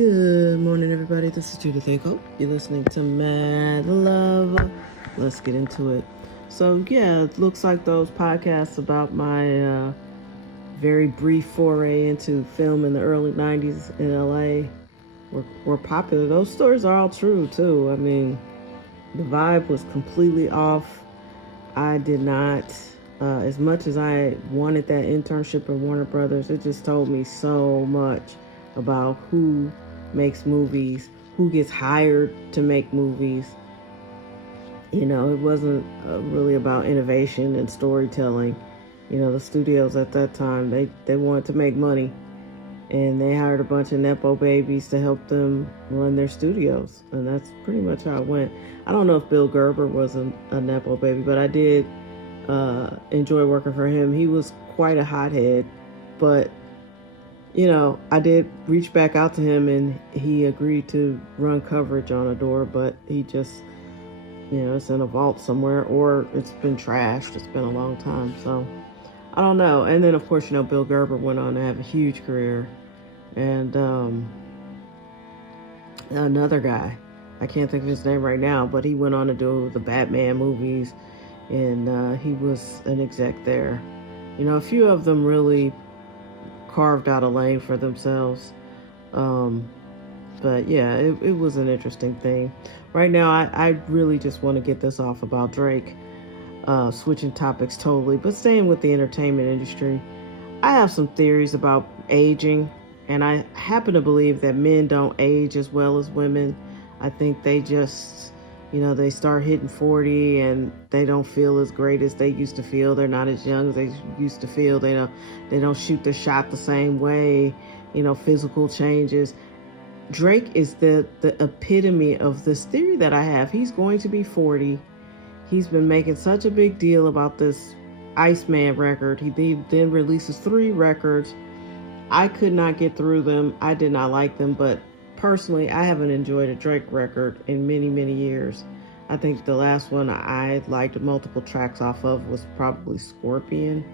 Good morning, everybody. This is Judith Echo. You're listening to Mad Love. Let's get into it. So, yeah, it looks like those podcasts about my very brief foray into film in the early 90s in LA were popular. Those stories are all true, too. I mean, the vibe was completely off. I did not, as much as I wanted that internship at Warner Brothers, it just told me so much about who makes movies, who gets hired to make movies. You know, it wasn't really about innovation and storytelling. You know, the studios at that time, they wanted to make money, and they hired a bunch of Nepo babies to help them run their studios. And that's pretty much how it went. I don't know if Bill Gerber was a Nepo baby, but I did enjoy working for him. He was quite a hothead, but you know, I did reach back out to him and he agreed to run coverage on Adore, but he just, you know, it's in a vault somewhere or it's been trashed. It's been a long time. So I don't know. And then, of course, you know, Bill Gerber went on to have a huge career. And another guy, I can't think of his name right now, but he went on to do the Batman movies and he was an exec there. You know, a few of them really carved out a lane for themselves. But yeah, it was an interesting thing. Right now, I really just want to get this off about Drake, switching topics totally, but staying with the entertainment industry. I have some theories about aging, and I happen to believe that men don't age as well as women. I think they just, you know, they start hitting 40 and they don't feel as great as they used to feel. They're not as young as they used to feel. They don't shoot the shot the same way. You know, physical changes. Drake is the epitome of this theory that I have. He's going to be 40. He's been making such a big deal about this Iceman record. He then releases 3 records. I could not get through them. I did not like them, but personally, I haven't enjoyed a Drake record in many, many years. I think the last one I liked multiple tracks off of was probably Scorpion.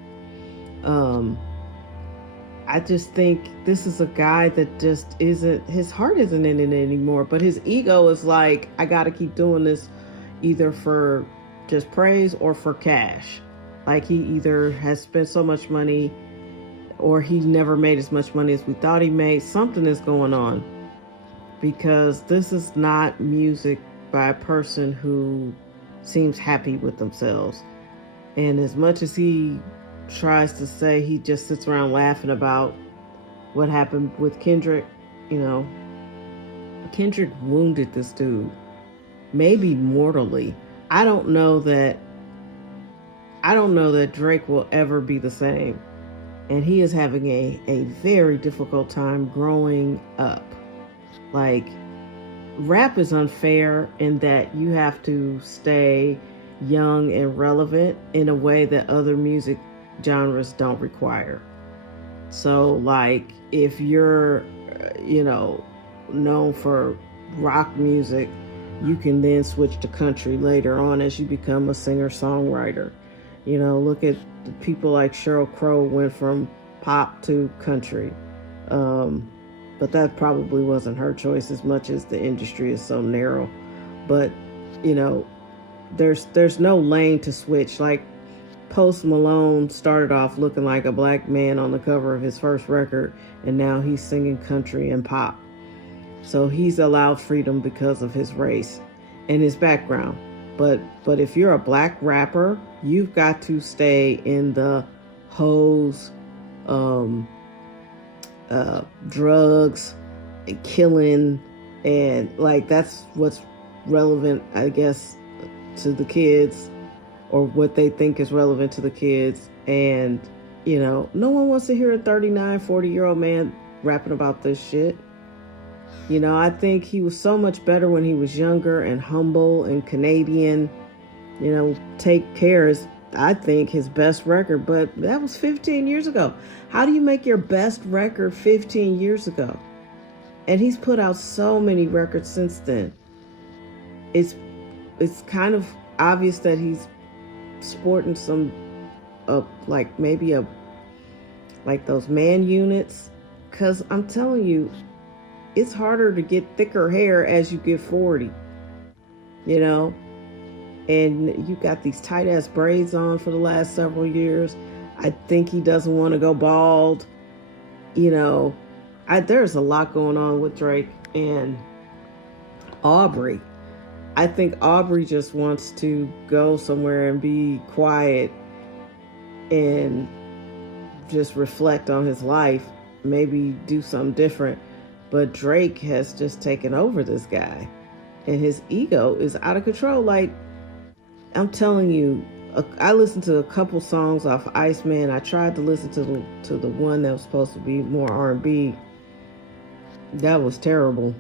I just think this is a guy that just isn't, his heart isn't in it anymore, but his ego is like, I got to keep doing this either for just praise or for cash. Like he either has spent so much money or he never made as much money as we thought he made. Something is going on. Because this is not music by a person who seems happy with themselves. And as much as he tries to say he just sits around laughing about what happened with Kendrick, you know, Kendrick wounded this dude, maybe mortally. I don't know that Drake will ever be the same. And he is having a very difficult time growing up. Like, rap is unfair in that you have to stay young and relevant in a way that other music genres don't require. So, like, if you're, you know, known for rock music, you can then switch to country later on as you become a singer-songwriter. You know, look at people like Sheryl Crow went from pop to country. But that probably wasn't her choice as much as the industry is so narrow. But, you know, there's no lane to switch. Like Post Malone started off looking like a black man on the cover of his first record, and now he's singing country and pop. So he's allowed freedom because of his race and his background. But if you're a black rapper, you've got to stay in the hoes, drugs and killing, and like that's what's relevant, I guess, to the kids, or what they think is relevant to the kids. And you know, no one wants to hear a 39, 40-year-old man rapping about this shit. You know, I think he was so much better when he was younger and humble and Canadian. You know, Take Care is, I think, his best record, but that was 15 years ago. How do you make your best record 15 years ago? And he's put out so many records since then. It's kind of obvious that he's sporting some, like maybe like those man units. Because I'm telling you, it's harder to get thicker hair as you get 40, you know, and you got these tight ass braids on for the last several years. I think he doesn't want to go bald. You know, there's a lot going on with Drake and Aubrey. I think Aubrey just wants to go somewhere and be quiet and just reflect on his life, maybe do something different. But Drake has just taken over this guy, and his ego is out of control. Like, I'm telling you, I listened to a couple songs off Iceman. I tried to listen to the one that was supposed to be more R&B. That was terrible.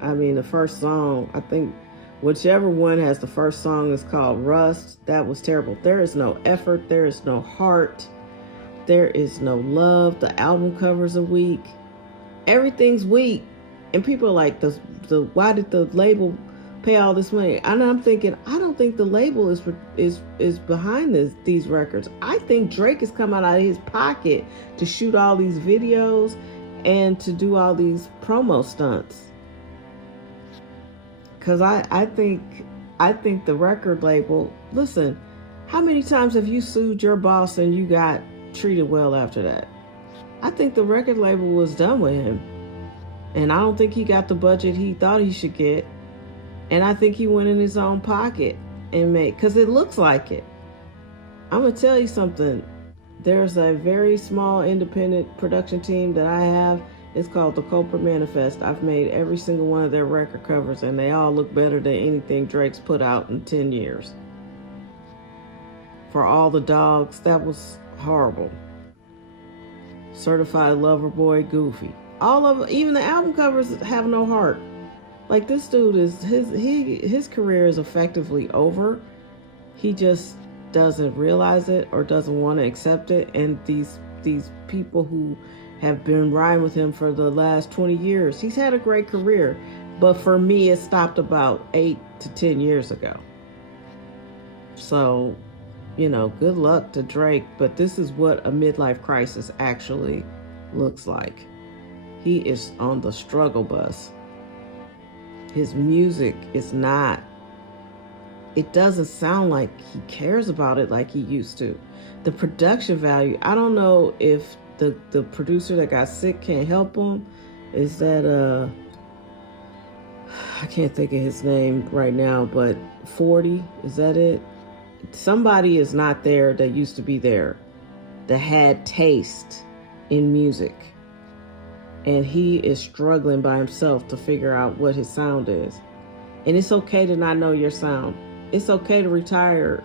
I mean, the first song, I think whichever one has the first song is called Rust. That was terrible. There is no effort. There is no heart. There is no love. The album covers are weak. Everything's weak. And people are like, why did the label pay all this money? And I'm thinking, I don't think the label is behind these records. I think Drake is coming out of his pocket to shoot all these videos and to do all these promo stunts. Because I think the record label, listen, how many times have you sued your boss and you got treated well after that? I think the record label was done with him. And I don't think he got the budget he thought he should get. And I think he went in his own pocket and made, because it looks like it. I'm going to tell you something. There's a very small independent production team that I have. It's called the Copra Manifest. I've made every single one of their record covers, and they all look better than anything Drake's put out in 10 years. For All the Dogs, that was horrible. Certified Lover Boy, Goofy. Even the album covers have no heart. Like, this dude is, his career is effectively over. He just doesn't realize it or doesn't want to accept it. And these people who have been riding with him for the last 20 years, he's had a great career. But for me, it stopped about 8 to 10 years ago. So, you know, good luck to Drake. But this is what a midlife crisis actually looks like. He is on the struggle bus. His music is not, it doesn't sound like he cares about it like he used to. The production value, I don't know if the producer that got sick can't help him. Is that, I can't think of his name right now, but 40, is that it? Somebody is not there that used to be there, that had taste in music. And he is struggling by himself to figure out what his sound is. And it's okay to not know your sound. It's okay to retire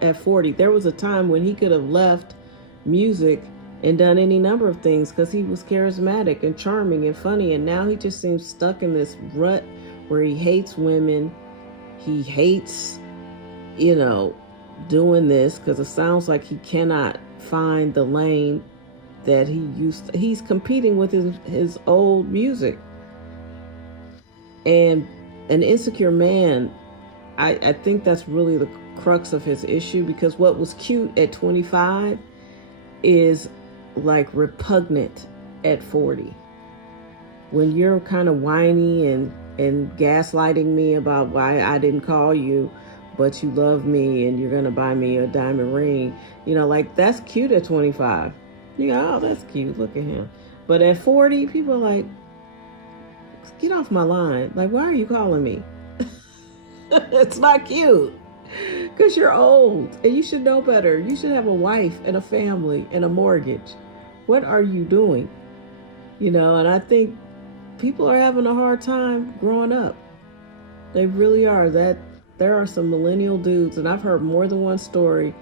at 40. There was a time when he could have left music and done any number of things because he was charismatic and charming and funny. And now he just seems stuck in this rut where he hates women. He hates, you know, doing this because it sounds like he cannot find the lane that he's competing with his old music. And an insecure man, I think that's really the crux of his issue, because what was cute at 25 is like repugnant at 40. When you're kind of whiny and gaslighting me about why I didn't call you, but you love me and you're going to buy me a diamond ring, you know, like, that's cute at 25. You go, oh, that's cute. Look at him. But at 40, people are like, get off my line. Like, why are you calling me? It's not cute. Because you're old and you should know better. You should have a wife and a family and a mortgage. What are you doing? You know, and I think people are having a hard time growing up. They really are. There are some millennial dudes, and I've heard more than one story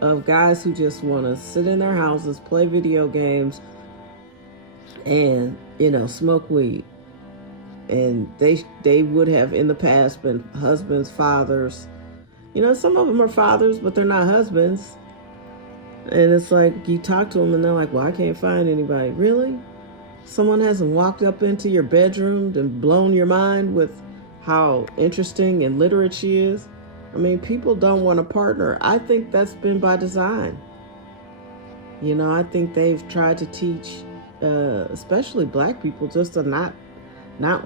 of guys who just want to sit in their houses, play video games, and, you know, smoke weed. And they would have in the past been husbands, fathers. You know, some of them are fathers, but they're not husbands. And it's like, you talk to them and they're like, well, I can't find anybody. Really? Someone hasn't walked up into your bedroom and blown your mind with how interesting and literate she is? I mean, people don't want a partner. I think that's been by design. You know, I think they've tried to teach especially black people, just to not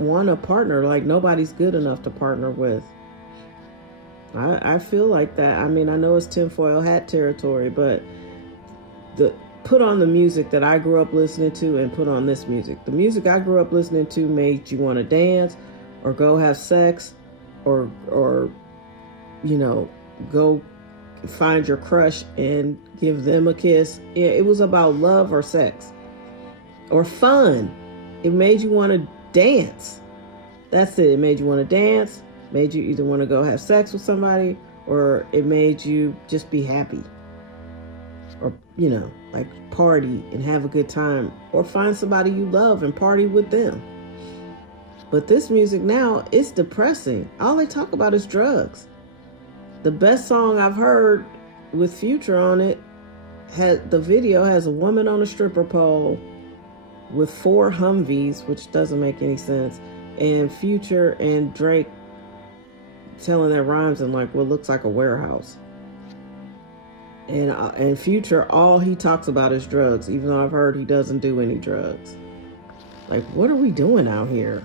want a partner. Like nobody's good enough to partner with. I feel like that. I mean, I know it's tinfoil hat territory, but put on the music that I grew up listening to and put on this music. The music I grew up listening to made you want to dance or go have sex or go find your crush and give them a kiss. It was about love or sex or fun. It made you want to dance. That's it. It made you want to dance. Made you either want to go have sex with somebody, or it made you just be happy, or like party and have a good time, or find somebody you love and party with them. But this music now, it's depressing. All they talk about is drugs. The best song I've heard with Future on it, the video has a woman on a stripper pole with 4 Humvees, which doesn't make any sense, and Future and Drake telling their rhymes in like what looks like a warehouse. And Future, all he talks about is drugs, even though I've heard he doesn't do any drugs. Like, what are we doing out here?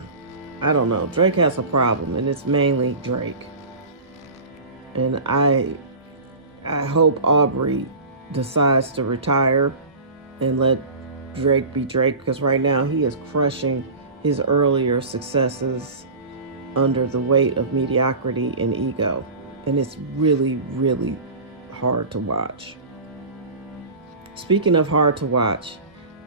I don't know. Drake has a problem, and it's mainly Drake. And I hope Aubrey decides to retire and let Drake be Drake, because right now he is crushing his earlier successes under the weight of mediocrity and ego. And it's really, really hard to watch. Speaking of hard to watch,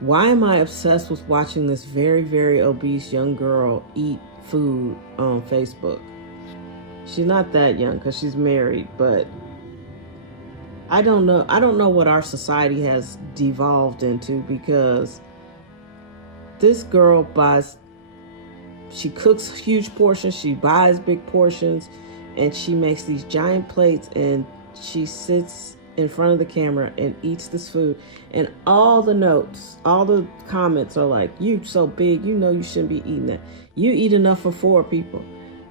why am I obsessed with watching this very, very obese young girl eat food on Facebook? She's not that young because she's married, but I don't know what our society has devolved into, because this girl she cooks huge portions, she buys big portions, and she makes these giant plates, and she sits in front of the camera and eats this food. And all the notes, all the comments are like, you so big, you shouldn't be eating that. You eat enough for 4 people.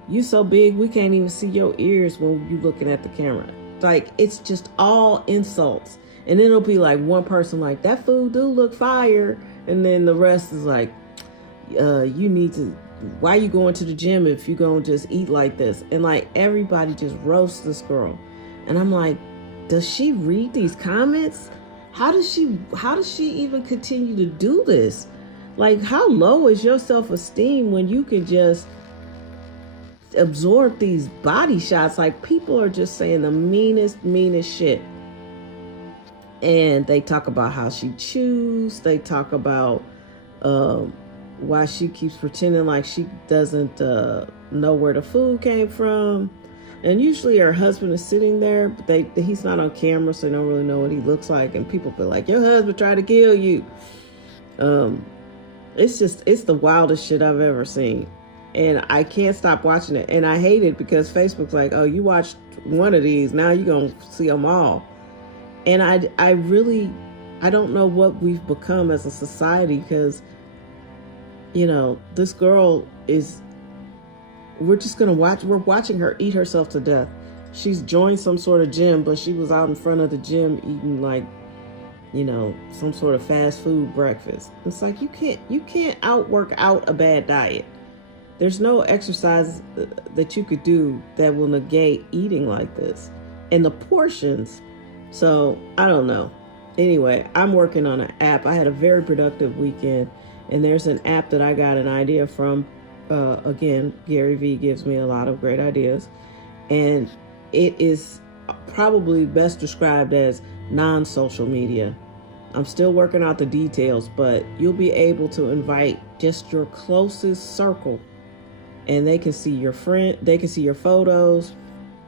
You so big, we can't even see your ears when you looking at the camera. Like, it's just all insults. And then it'll be like one person like, that food do look fire. And then the rest is like, why you going to the gym if you gonna just eat like this? And like everybody just roasts this girl. And I'm like, does she read these comments? How does she even continue to do this? Like, how low is your self-esteem when you can just absorb these body shots? Like, people are just saying the meanest shit. And they talk about how she chews. They talk about why she keeps pretending like she doesn't know where the food came from. And usually her husband is sitting there, but he's not on camera, so they don't really know what he looks like. And people feel like, your husband tried to kill you. It's the wildest shit I've ever seen. And I can't stop watching it. And I hate it because Facebook's like, oh, you watched one of these, now you're going to see them all. And I don't know what we've become as a society, because, this girl we're watching her eat herself to death. She's joined some sort of gym, but she was out in front of the gym eating like, some sort of fast food breakfast. It's like, you can't outwork out a bad diet. There's no exercise that you could do that will negate eating like this. And the portions. So I don't know. Anyway, I'm working on an app. I had a very productive weekend, and there's an app that I got an idea from. Again, Gary Vee gives me a lot of great ideas, and it is probably best described as non-social media. I'm still working out the details, but you'll be able to invite just your closest circle, and they can see your friend, they can see your photos,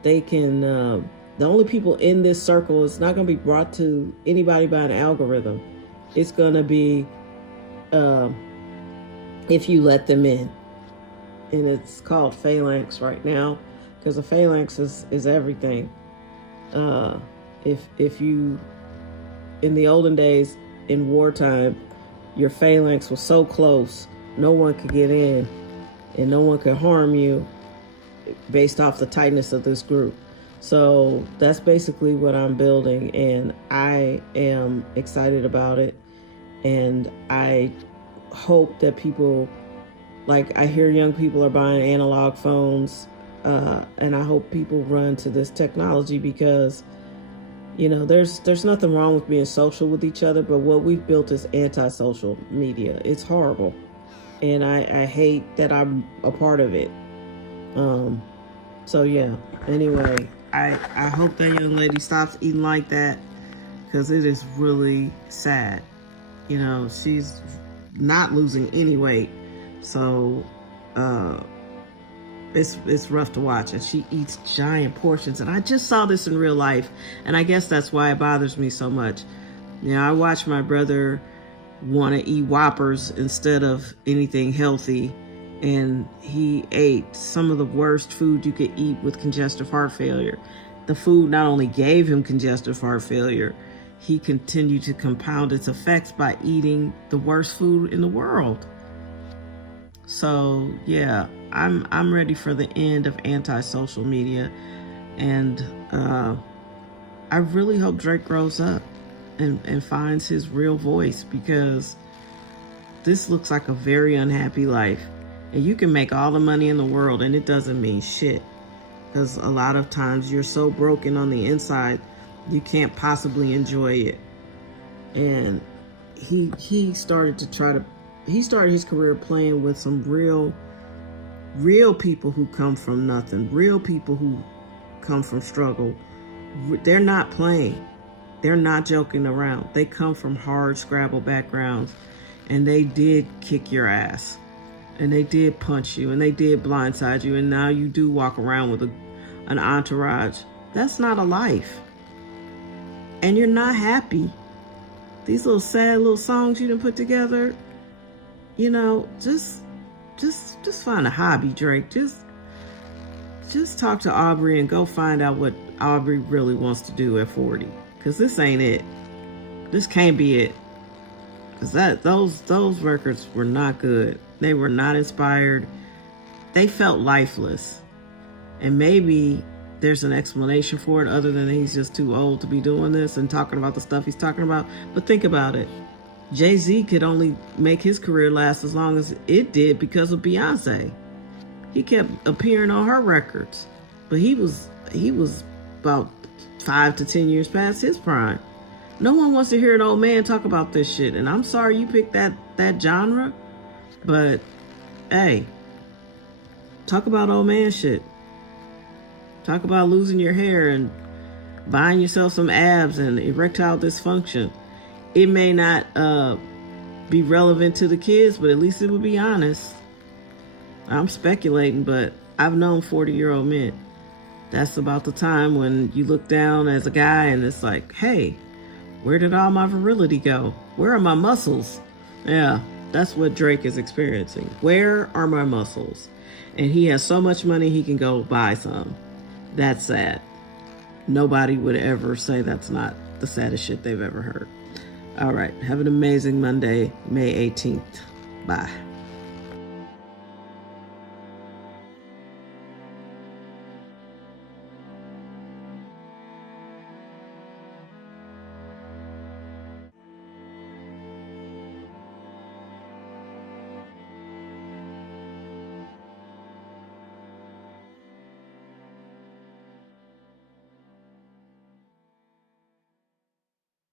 they can, the only people in this circle, it's not going to be brought to anybody by an algorithm. It's going to be if you let them in. And it's called Phalanx right now, because the Phalanx is everything. If you, in the olden days, in wartime, your Phalanx was so close, no one could get in, and no one could harm you based off the tightness of this group. So that's basically what I'm building, and I am excited about it. And I hope that people, like, I hear young people are buying analog phones, and I hope people run to this technology because, you know, there's nothing wrong with being social with each other, but what we've built is anti-social media. It's horrible, and I hate that I'm a part of it. So yeah, anyway, I hope that young lady stops eating like that, because it is really sad. You know, she's not losing any weight, so it's rough to watch, and she eats giant portions. And I just saw this in real life, and I guess that's why it bothers me so much. You know, I watched my brother want to eat Whoppers instead of anything healthy, and he ate some of the worst food you could eat with congestive heart failure. The food not only gave him congestive heart failure, he continued to compound its effects by eating the worst food in the world. So yeah, I'm ready for the end of anti-social media, and I really hope Drake grows up and finds his real voice, because this looks like a very unhappy life. And you can make all the money in the world and it doesn't mean shit, because a lot of times you're so broken on the inside you can't possibly enjoy it. And he started his career playing with some real people who come from nothing, real people who come from struggle. They're not playing, they're not joking around. They come from hard scrabble backgrounds, and they did kick your ass, and they did punch you, and they did blindside you, and now you do walk around with an entourage. That's not a life, and you're not happy. These little sad little songs you done put together, you know, just find a hobby, Drake. Just talk to Aubrey and go find out what Aubrey really wants to do at 40, because this ain't it. This can't be it, because those records were not good. They were not inspired. They felt lifeless. And maybe there's an explanation for it other than he's just too old to be doing this and talking about the stuff he's talking about. But think about it. Jay-Z could only make his career last as long as it did because of Beyonce. He kept appearing on her records, but he was about 5 to 10 years past his prime. No one wants to hear an old man talk about this shit, and I'm sorry you picked that genre, but hey, talk about old man shit. Talk about losing your hair and buying yourself some abs and erectile dysfunction. It may not be relevant to the kids, but at least it would be honest. I'm speculating, but I've known 40-year-old men. That's about the time when you look down as a guy and it's like, hey, where did all my virility go? Where are my muscles? Yeah, that's what Drake is experiencing. Where are my muscles? And he has so much money he can go buy some. That's sad. Nobody would ever say that's not the saddest shit they've ever heard. All right, have an amazing Monday, May 18th. Bye.